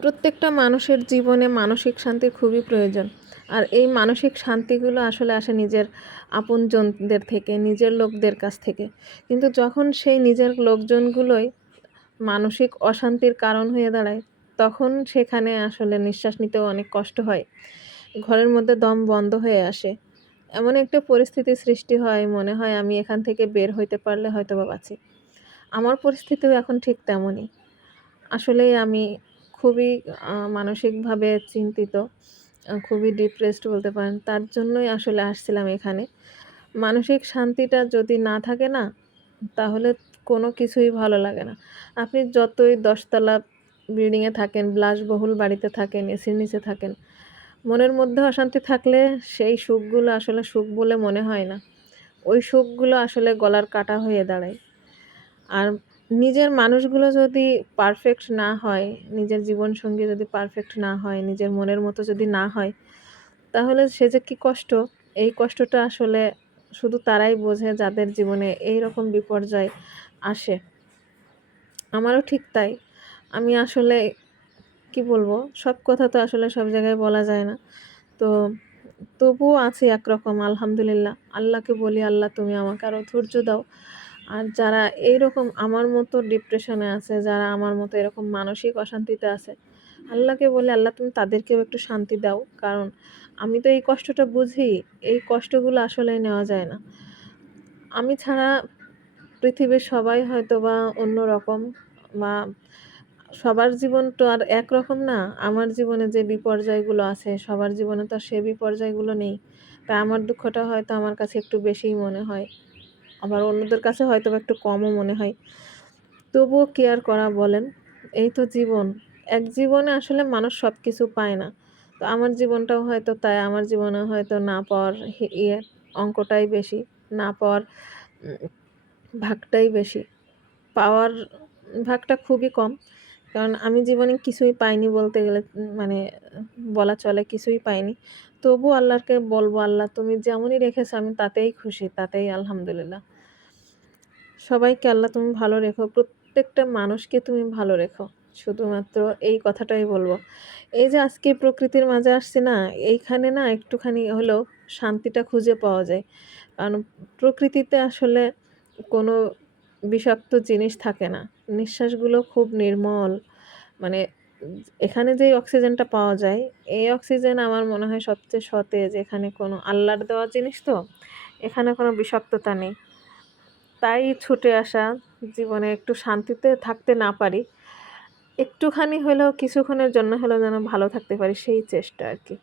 প্রত্যেকটা মানুষের জীবনে মানসিক শান্তির খুবই প্রয়োজন। আর এই মানসিক শান্তিগুলো আসলে আসে নিজের আপনজনদের থেকে, নিজের লোকদের কাছ থেকে। কিন্তু যখন সেই নিজের লোকজনগুলোই মানসিক অশান্তির কারণ হয়ে দাঁড়ায়, তখন সেখানে আসলে নিঃশ্বাস নিতেও অনেক কষ্ট হয়। ঘরের মধ্যে দম বন্ধ হয়ে আসে। এমন একটা পরিস্থিতির সৃষ্টি হয়, মনে হয় আমি এখান থেকে বের হইতে পারলে হয়তোবা বাঁচি। আমার পরিস্থিতিও এখন ঠিক তেমনই। আসলেই আমি খুবই মানসিকভাবে চিন্তিত, খুবই ডিপ্রেসড বলতে পারেন। তার জন্যই আসলে আসছিলাম এখানে। মানসিক শান্তিটা যদি না থাকে না, তাহলে কোনো কিছুই ভালো লাগে না। আপনি যতই ১০ তলা বিল্ডিংয়ে থাকেন, বিলাসবহুল বাড়িতে থাকেন, এসির নিচে থাকেন, মনের মধ্যে অশান্তি থাকলে সেই সুখগুলো আসলে সুখ বলে মনে হয় না। ওই সুখগুলো আসলে গলার কাটা হয়ে দাঁড়ায়। আর নিজের মানুষগুলো যদি পারফেক্ট না হয়, নিজের জীবনসঙ্গী যদি পারফেক্ট না হয়, নিজের মনের মতো যদি না হয়, তাহলে সে যে কী কষ্ট, এই কষ্টটা আসলে শুধু তারাই বোঝে যাদের জীবনে এইরকম বিপর্যয় আসে। আমারও ঠিক তাই। আমি আসলে কি বলবো, সব কথা তো আসলে সব জায়গায় বলা যায় না। তো তবুও আছি একরকম আলহামদুলিল্লাহ। আল্লাহকে বলি, আল্লাহ তুমি আমাকে আরও ধৈর্য দাও। আর যারা এইরকম আমার মতো ডিপ্রেশনে আছে, যারা আমার মতো এরকম মানসিক অশান্তিতে আছে, আল্লাহকে বলি, আল্লাহ তুমি তাদেরকেও একটু শান্তি দাও। কারণ আমি তো এই কষ্টটা বুঝি, এই কষ্টগুলো আসলে নেওয়া যায় না। আমি ছাড়া পৃথিবীর সবাই হয়তোবা অন্যরকম, বা সবার জীবন তো আর একরকম না। আমার জীবনে যে বিপর্যয়গুলো আছে, সবার জীবনে তো আর সে বিপর্যয়গুলো নেই। তাই আমার দুঃখটা হয়তো আমার কাছে একটু বেশিই মনে হয়। আবার অন্যদের কাছে হয়তোবা একটু কমও মনে হয়। তবুও কি আর করা বলেন? এই তো জীবন। এক জীবনে আসলে মানুষ সব কিছু পায় না। তো আমার জীবনটাও হয়তো তাই। আমার জীবনে হয়তো না পাওয়ার অঙ্কটাই বেশি। না পাওয়ার উম ভাগটাই বেশি। পাওয়ার ভাগটা খুবই কম। কারণ আমি জীবনে কিছুই পাইনি বলতে গেলে, মানে বলা চলে কিছুই পাইনি। তবুও আল্লাহকে বলব, আল্লাহ তুমি যেমনই রেখেছো আমি তাতেই খুশি, তাতেই আলহামদুলিল্লাহ। সবাইকে আল্লাহ তুমি ভালো রেখো। প্রত্যেকটা মানুষকে তুমি ভালো রেখো। শুধুমাত্র এই কথাটাই বলব। এই যে আজকে প্রকৃতির মাঝে আসছি না, এইখানে না একটুখানি হলেও শান্তিটা খুঁজে পাওয়া যায়। কারণ প্রকৃতিতে আসলে কোনো বিষাক্ত জিনিস থাকে না। নিঃশ্বাসগুলো খুব নির্মল। মানে এখানে যেই অক্সিজেনটা পাওয়া যায়, এই অক্সিজেন আমার মনে হয় সবচেয়ে সতেজ। এখানে কোনো আল্লাহর দেওয়া জিনিস তো, এখানে কোনো বিষাক্ততা নেই। তাই ছুটে আসা, জীবনে একটু শান্তিতে থাকতে না পারি, একটুখানি হলেও কিছুক্ষণের জন্য হলেও যেন ভালো থাকতে পারি, সেই চেষ্টা আরকি।